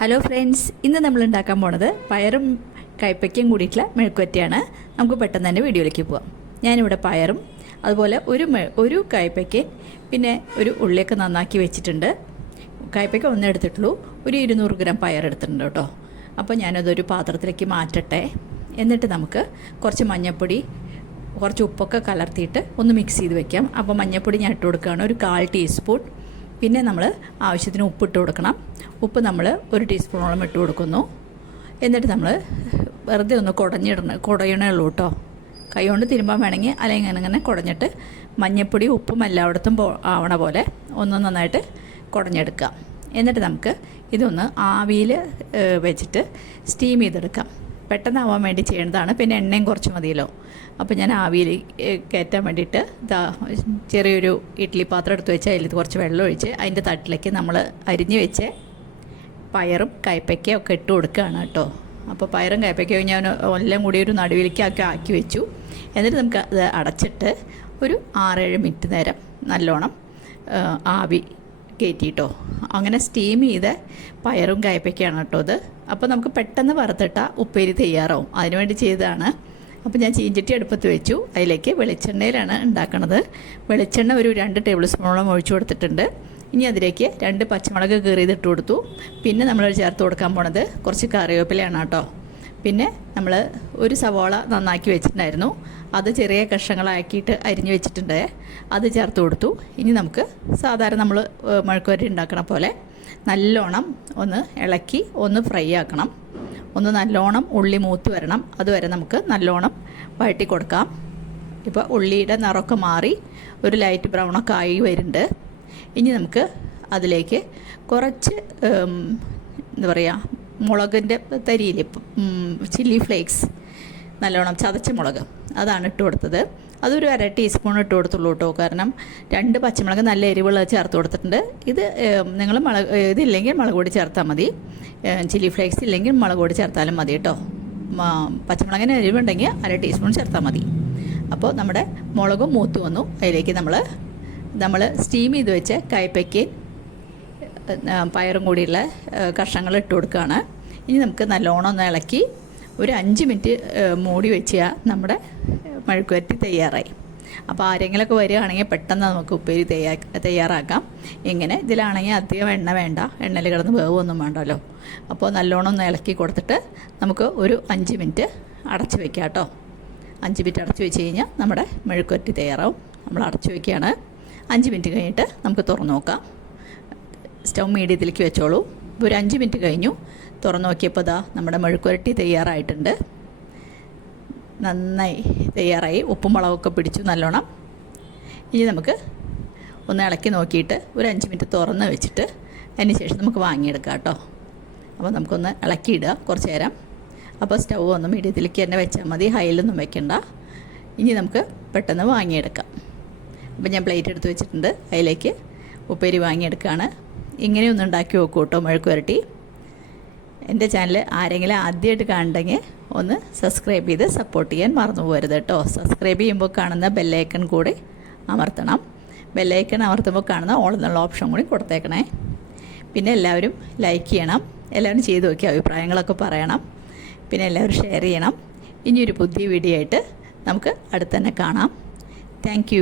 Hello friends ഇന്ന് നമ്മൾ ഉണ്ടാക്കാൻ പോണത് പയറും കയ്പ്പയ്ക്കും കൂടിയിട്ടുള്ള മെഴുക്കുവറ്റയാണ് നമുക്ക് പെട്ടെന്ന് തന്നെ വീഡിയോയിലേക്ക് പോവാം. ഞാനിവിടെ പയറും അതുപോലെ ഒരു ഒരു കയ്പ്പയ്ക്ക് പിന്നെ ഒരു ഉള്ളിയൊക്കെ നന്നാക്കി വെച്ചിട്ടുണ്ട്. കയ്പ്പയ്ക്ക ഒന്നേ എടുത്തിട്ടുള്ളൂ. ഒരു ഇരുന്നൂറ് ഗ്രാം പയർ എടുത്തിട്ടുണ്ട് കേട്ടോ. അപ്പോൾ ഞാനതൊരു പാത്രത്തിലേക്ക് മാറ്റട്ടെ. എന്നിട്ട് നമുക്ക് കുറച്ച് മഞ്ഞൾപ്പൊടി കുറച്ച് ഉപ്പൊക്കെ കലർത്തിയിട്ട് ഒന്ന് മിക്സ് ചെയ്ത് വെക്കാം. അപ്പോൾ മഞ്ഞൾപ്പൊടി ഞാൻ ഇട്ട് കൊടുക്കുകയാണ്. ഒരു കാൽ ടീസ്പൂൺ പിന്നെ നമ്മൾ ആവശ്യത്തിന് ഉപ്പ് ഇട്ട് കൊടുക്കണം. ഉപ്പ് നമ്മൾ ഒരു ടീസ്പൂണോളം ഇട്ട് കൊടുക്കുന്നു. എന്നിട്ട് നമ്മൾ വെറുതെ ഒന്ന് കുടഞ്ഞിടണം കുടയണേ ഉള്ളൂ കേട്ടോ കൈ കൊണ്ട് തിരുമ്പാൻ വേണമെങ്കിൽ അല്ലെങ്കിൽ അങ്ങനെ കുടഞ്ഞിട്ട് മഞ്ഞൾപ്പൊടി ഉപ്പും എല്ലായിടത്തും പോ ആവണ പോലെ ഒന്ന് നന്നായിട്ട് കുടഞ്ഞെടുക്കാം. എന്നിട്ട് നമുക്ക് ഇതൊന്ന് ആവിയിൽ വെച്ചിട്ട് സ്റ്റീം ചെയ്തെടുക്കാം. പെട്ടെന്നാവാൻ വേണ്ടി ചെയ്യേണ്ടതാണ് പിന്നെ എണ്ണയും കുറച്ച് മതിയല്ലോ. അപ്പോൾ ഞാൻ ആവിയിൽ കയറ്റാൻ വേണ്ടിയിട്ട് ഇതാ ചെറിയൊരു ഇഡ്ഡലി പാത്രം എടുത്ത് വെച്ച് അതിൽ കുറച്ച് വെള്ളം ഒഴിച്ച് അതിന്റെ തട്ടിലേക്ക് നമ്മൾ അരിഞ്ഞ് വെച്ച് പയറും കയ്പ്പയ്ക്കയും ഒക്കെ ഇട്ട് കൊടുക്കുകയാണ് കേട്ടോ. അപ്പോൾ പയറും കയ്പ്പയ്ക്കയും ഞാൻ എല്ലാം കൂടി ഒരു നടുവിലേക്കൊക്കെ ആക്കി വെച്ചു. എന്നിട്ട് നമുക്ക് അത് അടച്ചിട്ട് ഒരു ആറേഴ് മിനിറ്റ് നേരം നല്ലോണം ആ, ആവി കയറ്റിയിട്ടോ അങ്ങനെ സ്റ്റീം ചെയ്ത പയറും കയപ്പയ്ക്കാണ് കേട്ടോ അത്. അപ്പോൾ നമുക്ക് പെട്ടെന്ന് വറുത്തിട്ട ഉപ്പേരി തയ്യാറാവും. അതിനുവേണ്ടി ചെയ്തതാണ്. അപ്പോൾ ഞാൻ ചീഞ്ചട്ടി അടുപ്പത്ത് വെച്ചു. അതിലേക്ക് വെളിച്ചെണ്ണയിലാണ് ഉണ്ടാക്കണത്. വെളിച്ചെണ്ണ ഒരു രണ്ട് ടേബിൾ സ്പൂണോളം ഒഴിച്ചു കൊടുത്തിട്ടുണ്ട്. ഇനി അതിലേക്ക് രണ്ട് പച്ചമുളക് കീറിയതിട്ട് കൊടുത്തു. പിന്നെ നമ്മൾ ചേർത്ത് കൊടുക്കാൻ പോണത് കുറച്ച് കറിവേപ്പിലയാണ് കേട്ടോ. പിന്നെ നമ്മൾ ഒരു സവോള നന്നാക്കി വെച്ചിട്ടുണ്ടായിരുന്നു. അത് ചെറിയ കഷ്ണങ്ങളാക്കിയിട്ട് അരിഞ്ഞു വെച്ചിട്ടുണ്ട്. അത് ചേർത്ത് കൊടുത്തു. ഇനി നമുക്ക് സാധാരണ നമ്മൾ മഴക്കുവരി ഉണ്ടാക്കണ പോലെ നല്ലോണം ഒന്ന് ഇളക്കി ഒന്ന് ഫ്രൈ ആക്കണം. ഒന്ന് നല്ലോണം ഉള്ളി മൂത്ത് വരണം. അതുവരെ നമുക്ക് നല്ലോണം വഴറ്റി കൊടുക്കാം. ഇപ്പോൾ ഉള്ളിയുടെ നിറമൊക്കെ മാറി ഒരു ലൈറ്റ് ബ്രൗണൊക്കെ ആയി വരുന്നുണ്ട്. ഇനി നമുക്ക് അതിലേക്ക് കുറച്ച് എന്താ പറയുക മുളകിന്റെ തരിയില്ലേ? ചില്ലി ഫ്ലേക്സ് നല്ലോണം ചതച്ച മുളക്. അതാണ് ഇട്ട് കൊടുത്തത്. അതൊരു അര ടീസ്പൂൺ ഇട്ട് കൊടുത്തുള്ളൂ കേട്ടോ. കാരണം രണ്ട് പച്ചമുളക് നല്ല എരിവുള്ളത് ചേർത്ത് കൊടുത്തിട്ടുണ്ട്. ഇത് നിങ്ങൾ മുളക് ഇതില്ലെങ്കിൽ മുളക് പൊടി ചേർത്താൽ മതി. ചില്ലി ഫ്ലേക്സ് ഇല്ലെങ്കിൽ മുളക് പൊടി ചേർത്താലും മതി കേട്ടോ. പച്ചമുളകിന് എരിവുണ്ടെങ്കിൽ അര ടീസ്പൂൺ ചേർത്താൽ മതി. അപ്പോൾ നമ്മുടെ മുളകും മൂത്ത് വന്നു. അതിലേക്ക് നമ്മൾ നമ്മൾ സ്റ്റീം ചെയ്ത് വെച്ച് കയ്പ്പയ്ക്ക് പയറും കൂടിയുള്ള കഷ്ണങ്ങൾ ഇട്ട് കൊടുക്കുകയാണ്. ഇനി നമുക്ക് നല്ലോണം ഒന്ന് ഇളക്കി ഒരു അഞ്ച് മിനിറ്റ് മൂടി വെച്ചാൽ നമ്മുടെ മെഴുക്കുവരട്ടി തയ്യാറായി. അപ്പോൾ ആരെങ്കിലുമൊക്കെ വരികയാണെങ്കിൽ പെട്ടെന്ന് നമുക്ക് ഉപ്പേരി തയ്യാ തയ്യാറാക്കാം. ഇങ്ങനെ ഇതിലാണെങ്കിൽ അധികം എണ്ണ വേണ്ട എണ്ണയിൽ കിടന്ന് വേവൊന്നും വേണ്ടല്ലോ. അപ്പോൾ നല്ലോണം ഒന്ന് ഇളക്കി കൊടുത്തിട്ട് നമുക്ക് ഒരു അഞ്ച് മിനിറ്റ് അടച്ച് വെക്കാം കേട്ടോ. അഞ്ച് മിനിറ്റ് അടച്ച് വെച്ച് കഴിഞ്ഞാൽ നമ്മുടെ മെഴുക്കുവരട്ടി തയ്യാറാവും. നമ്മൾ അടച്ച് വയ്ക്കുകയാണ് അഞ്ച് മിനിറ്റ് കഴിഞ്ഞിട്ട് നമുക്ക് തുറന്നു നോക്കാം. സ്റ്റൗ മീഡിയത്തിലേക്ക് വെച്ചോളൂ. ഒരു അഞ്ച് മിനിറ്റ് കഴിഞ്ഞു. തുറന്നു നോക്കിയപ്പോൾ ദാ നമ്മുടെ മെഴുക്കുരട്ടി തയ്യാറായിട്ടുണ്ട്. നന്നായി തയ്യാറായി. ഉപ്പും മുളകൊക്കെ പിടിച്ചു നല്ലോണം. ഇനി നമുക്ക് ഒന്ന് ഇളക്കി നോക്കിയിട്ട് ഒരു അഞ്ച് മിനിറ്റ് തുറന്ന് വെച്ചിട്ട് അതിന് ശേഷം നമുക്ക് വാങ്ങിയെടുക്കാം കേട്ടോ. അപ്പോൾ നമുക്കൊന്ന് ഇളക്കിയിടുക കുറച്ച് നേരം. അപ്പോൾ സ്റ്റൗ ഒന്ന് മീഡിയത്തിലേക്ക് തന്നെ വെച്ചാൽ മതി. ഹൈയിലൊന്നും വെക്കണ്ട. ഇനി നമുക്ക് പെട്ടെന്ന് വാങ്ങിയെടുക്കാം. അപ്പോൾ ഞാൻ പ്ലേറ്റ് എടുത്ത് വെച്ചിട്ടുണ്ട്. അതിലേക്ക് ഉപ്പേരി വാങ്ങിയെടുക്കുകയാണ്. ഇങ്ങനെയൊന്നും ഉണ്ടാക്കി നോക്കൂ കേട്ടോ മെഴുക്ക് വരട്ടി. എന്റെ ചാനൽ ആരെങ്കിലും ആദ്യമായിട്ട് കാണണ്ടെങ്കിൽ ഒന്ന് സബ്സ്ക്രൈബ് ചെയ്ത് സപ്പോർട്ട് ചെയ്യാൻ മറന്നു പോകരുത് കേട്ടോ. സബ്സ്ക്രൈബ് ചെയ്യുമ്പോൾ കാണുന്ന ബെല്ലൈക്കൺ കൂടി അമർത്തണം. ബെല്ലൈക്കൺ അമർത്തുമ്പോൾ കാണുന്ന ഓൾ എന്നുള്ള ഓപ്ഷൻ കൂടി കൊടുത്തേക്കണേ. പിന്നെ എല്ലാവരും ലൈക്ക് ചെയ്യണം. എല്ലാവരും ചെയ്ത് നോക്കി അഭിപ്രായങ്ങളൊക്കെ പറയണം. പിന്നെ എല്ലാവരും ഷെയർ ചെയ്യണം. ഇനിയൊരു പുതിയ വീഡിയോ ആയിട്ട് നമുക്ക് അടുത്ത് തന്നെ കാണാം താങ്ക്